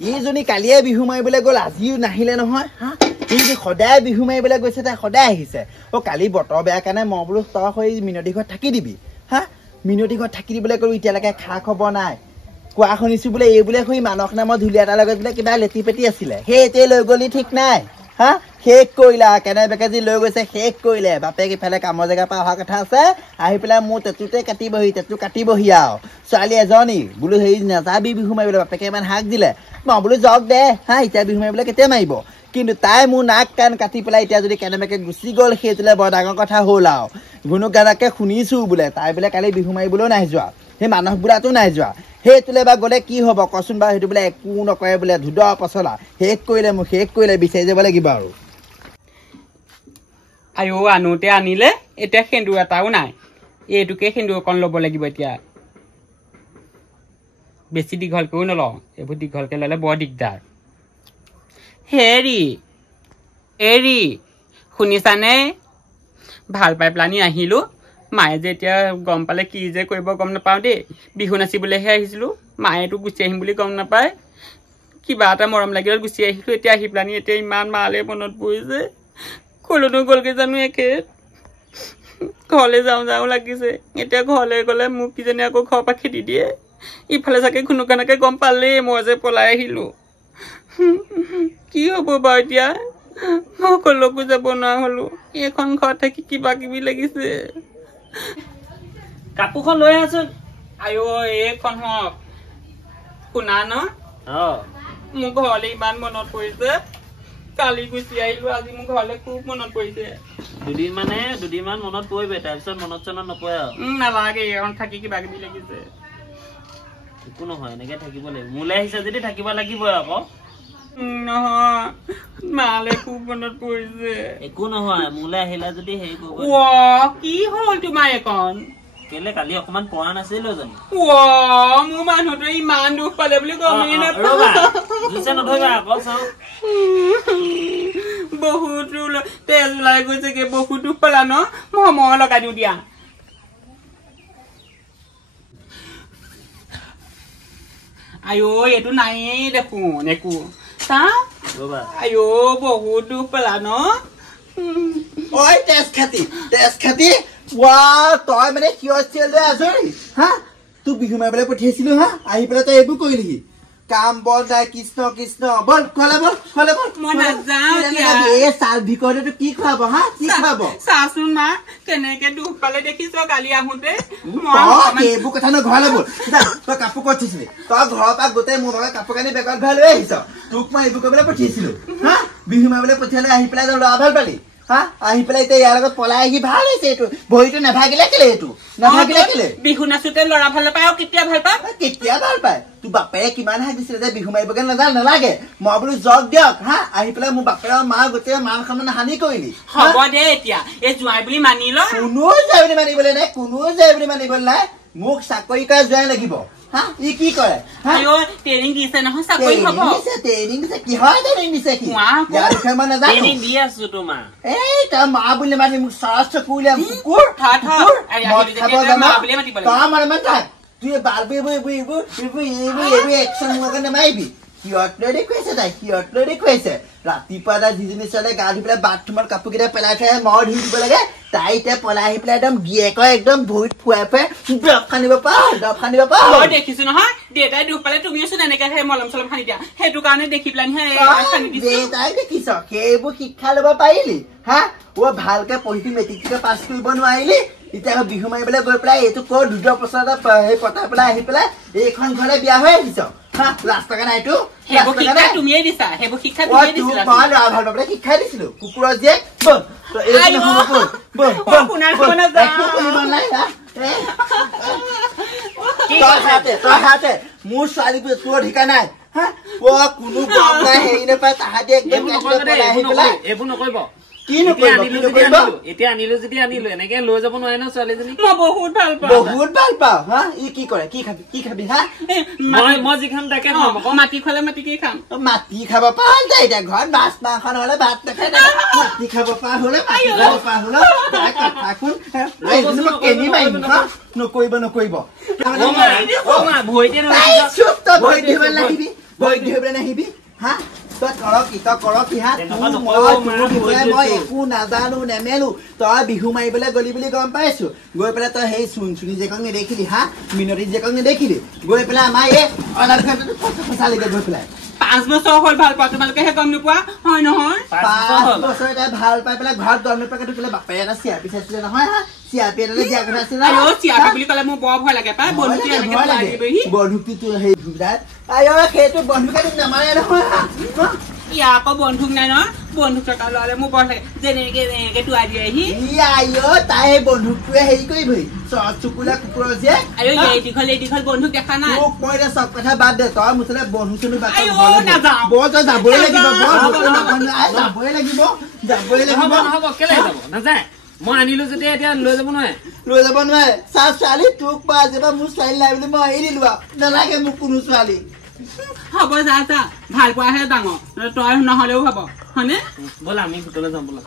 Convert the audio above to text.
এইজনী কালিয়ে বিহু মাৰিবলৈ গ'ল আজিও নাহিলে নহয় হা এই সদায় বিহু মাৰিবলৈ গৈছে তাই সদায় আহিছে কালি বতৰ বেয়া কাৰণে মই বোলো তই হৈ মিনতি ঘৰত থাকি দিবি হা মিনতি ঘৰত থাকি দিবলৈ ক'লো এতিয়ালৈকে খা খবৰ নাই কোৱা শুনিছো বোলে এই বোলে হৈ মানস নামৰ ধুলীয়া এটাৰ লগত বোলে কিবা লেটি পেটি আছিলে সেই এতিয়া লৈ গ'লি ঠিক নাই হা শেষ কৰিলা কেনেবাকে যি লৈ গৈছে শেষ কৰিলে বাপেক ইফালে কামৰ জেগাৰ পৰা অহা কথা আছে আহি পেলাই মোৰ তেতুতে কাটিবহি আৰু ছোৱালী এজনী বোলো হেৰি নাযাবি বিহু মাৰিবলৈ বাপেকে ইমান হাক দিলে মই বোলো যাওক দে হা এতিয়া বিহু মাৰিবলৈ কেতিয়া মাৰিব কিন্তু তাই মোৰ নাক কাণ কাটি পেলাই এতিয়া যদি কেনেবাকে গুচি গ'ল সেইটোলে বৰ ডাঙৰ কথা হ'ল আৰু গুণগানকে শুনিছো বোলে তাই বোলে কালি বিহু মাৰিবলৈও নাই যোৱা সেই মানস বোলাতো নাই যোৱা সেইটোলে বা গ'লে কি হ'ব কচোন বাৰু সেইটো বোলে একো নকৰে বোলে ধুদ পচলা শেষ কৰিলে বিচাৰি যাব লাগিব আৰু আইও আনোতে আনিলে এতিয়া সেন্দুৰ এটাও নাই এইটোকে সেন্দুৰ অকণ ল'ব লাগিব এতিয়া বেছি দীঘলকৈও নলওঁ এইবোৰ দীঘলকৈ ল'লে বৰ দিগদাৰ হেৰি শুনিছানে ভাল পাই পেলানি আহিলোঁ মায়ে যে এতিয়া গম পালে কি যে কৰিব গম নাপাওঁ দেই বিহু নাচিবলৈহে আহিছিলোঁ মায়েতো গুচি আহিম বুলি গম নাপায় কিবা এটা মৰম লাগিলত গুচি আহিলোঁ এতিয়া আহি পেলানি এতিয়া ইমান মালে মনত পৰিছে কলৈনো গ'লগৈ জানো একে ঘৰলৈ যাওঁ লাগিছে এতিয়া ঘৰলৈ গ'লে মোক কিজনী আকৌ ঘৰৰ পৰা খেদি দিয়ে ইফালে চাগে ঘুনুকানাকে গম পালেই মই যে পলাই আহিলোঁ কি হ'ব বাৰু এতিয়া মই কলৈকো যাব নোৱাৰা হ'লোঁ এইখন ঘৰত থাকি কিবা কিবি লাগিছে কাপোৰখন লৈ আছোন আইও এইখন হওক শুনা ন মোৰ ঘৰলৈ ইমান মনত পৰিছে কালি গুচি আহিলো আজি মোৰ ঘৰলৈ খুব মনত পৰিছে দুদিনমান মনত পৰিবে তাৰপিছত মনত চনত নপৰে আৰু নালাগে এখন থাকি কিবা কিবি লাগিছে একো নহয় এনেকে থাকিব লাগিব মোলৈ আহিছে যদি থাকিব লাগিব আকৌ নহয় মালে খুব মনত পৰিছে একো নহয় মোলৈ আহিলা যদি হেৰি কৰিব কি হ'ল তোমাৰ এখন কেলে কালি অকমান পৰা নাছিলো জানো মোৰ মানুহটোৱে ইমান দুখ পালে বুলি গমেই নাপাওঁ নধৰিবা আকৌ চাওঁ বহুত তেজ ওলাই গৈছেগে বহুত দুখ পালা ন মই লগাই দিওঁ দিয়া আইও এইটো নায়েই দেখোন একো চা আইও বহুত দুখ পালা ন ঐ তেজ খাতি তই মানে কিয় লৈ আজৰি হা তোক বিহু মাৰিবলৈ পঠিয়াইছিলো হা আহি পেলাই তই এইবোৰ কৰিলিহি কাম বন নাই কৃষ্ণ বল খোৱালে মই নাযাওঁ চাল ভিকৰতে কি খুৱাব হা কি খুৱাব চাচোন মা কেনেকে দুখ পালে দেখিছ কালি আহোতে এইবোৰ কথা নহয় ঘৰলৈ বল তই কাপোৰ ক'ত থৈছিলি তই ঘৰৰ পৰা গোটেই মোৰ ভাগে কাপোৰ কানি বেগত ভৰাই লৈ আহিছ তোক মই এইবোৰ কৰিবলৈ পঠিয়াইছিলো হা বিহু মাৰিবলৈ পঠিয়ালে আহি পেলাই ল'ৰা ভাল পালি হা আহি পেলাই এতিয়া ইয়াৰ লগত পলাই আহি ভাল হৈছে এইটো ভৰিটো নাভাগিলে কেলে বিহু নাচোতে ল'ৰা ভাল পায় আৰু কেতিয়া ভাল পায় তোৰ বাপেৰে কিমান হাক দিছিলে যে বিহু মাৰিবগে নালাগে মই বোলো জগ দিয়ক হা আহি পেলাই মোৰ বাপেৰ মা গোটেই মান সন্মান হানি কৰিলি হ'ব দে এতিয়া এই জোৱাই বুলি মানি ল কোনো যায় বুলি মানিবলৈ নাই মোক চাকৰি কৰা জোৱাই লাগিব হা ই কি কৰে ট্ৰেইনিং দিছে নহয় চাকৰি হ'ব ট্ৰেইনিং দিছে কিহৰ ট্ৰেইনিং দিছে কি ইয়াৰ বিষয়ে মই নাজানো ট্ৰেইনিং দি আছো তোমাৰ এই তই মা বুলি মাতি মোক চৰাচ চকুৰীয়া কুকুৰ তই মানে থাক তুই এইবোৰ একচন মোৰ কাৰণে মাৰিবি সিহঁত লৈ দেখুৱাইছে ৰাতিপুৱা এটা যিজনী ছোৱালীয়ে গা ধুই পেলাই বাথৰুমৰ কাপোৰ কেইটা পেলাই থৈ মই ধুই দিব লাগে তাই এতিয়া পলাই আহি পেলাই একদম গিয়েকৰ একদম ভৰিত ফুৱাই দৰৱ খান্দিব পাৰ দেখিছো নহয় দেউতাই দুখ পালে তুমিও চোন এনেকে মলম চলম সানি দিয়া সেইটো কাৰণে দেখি পেলাই তাই দেখিছ সেইবোৰ শিক্ষা লব পাৰিলি হা ভালকে পঢ়ি মেট্ৰিক পাছ কৰিব নোৱাৰিলি এতিয়া বিহু মাৰিবলৈ গৈ পেলাই এইটো কৰ দুধ পচলা পতাই পেলাই আহি পেলাই এইখন ঘৰলে বিয়া হৈ আহিছ ৰাস্তাকে নাইতো তুমিয়ে দিছা সেইবোৰ শিক্ষা শিক্ষাই দিছিলো কুকুৰৰ জীয়েক মোৰ ছোৱালীবোৰ একো অধিকাৰ নাই কোনো গম নাই হেৰি নাপায় তাহাঁতি একদম এইবোৰ নকৰিব কি এতিয়া আনিলো যদি আনিলো এনেকে লৈ যাব নোৱাৰে ন ছোৱালীজনী মই বহুত ভাল পাওঁ হা ই কি কৰে কি খাবি হা মই যি খাম তাকে খাম আকৌ মাটি খালে মাটিকে খাম মাটি খাব পৰা যায় এতিয়া ঘৰত মাছ মাংস নহলে ভাত নাখায় মাটি খাব পৰা হলে নকৰিব ভৰিতে ভৰি দিব লাগিবি বৈধ হ'বলৈ নাহিবি হা তই কৰ কি হা মই একো নাজানো নেমেলো তই বিহু মাৰিবলৈ গলি বুলি গম পাইছো গৈ পেলাই তই সেই চুনচুনি জীয়েকক নেদেখিলি হা মিনতি জীয়েকক নেদেখিলি গৈ পেলাই আমাৰ এই ফচালিগৈ গৈ পেলাই 5 বছৰ হ'ল ভাল পোৱা তোমালোকেহে গম নোপোৱা হয় নহয় 5 বছৰ এটা ভাল পাই পেলাই ঘৰত গম নোপোৱাকৈ তোক বাপে এটা চিয়াপি চাইছিলে নহয় হা চিয়াপি এটা দিয়া কথা আছিল চিয়াপি বুলি ক'লে মোৰ বৰ ভয় লাগে পাই বন্ধুকটো সেই সেইটো বন্ধুকে তোক নামাৰে নহয় ইয়াৰ আকৌ বন্ধুক নাই নহয় বন্ধুক থকা ল'ৰালে মোৰ বৰ লাগে যেনেকে তোৱা দিয়েহি তাই সেই বন্ধুকটোৱে হেৰি কৰিবহি চকুলা কুকুৰৰ যে এই দীঘল বন্ধুক দেখা নাই মোক মই এতিয়া চব কথা বাদ দে তই মুঠতে বন্ধু চন্ধু নাযাওঁ বৰ তই যাবই লাগিব যাবই লাগিব নহ'ব কেলে যাব নাযায় মই আনিলো যেতিয়া এতিয়া লৈ যাব নোৱাৰে চাহ ছোৱালী তোক পা যেবা মোৰ ছোৱালী নাই বুলি মই এৰি দিলো নালাগে মোক কোনো ছোৱালী হ'ব যা ভাল পোৱাহে ডাঙৰ তই নহ'লেও হ'ব হয়নে ব'লা আমি হোটেললৈ যাম ব'লা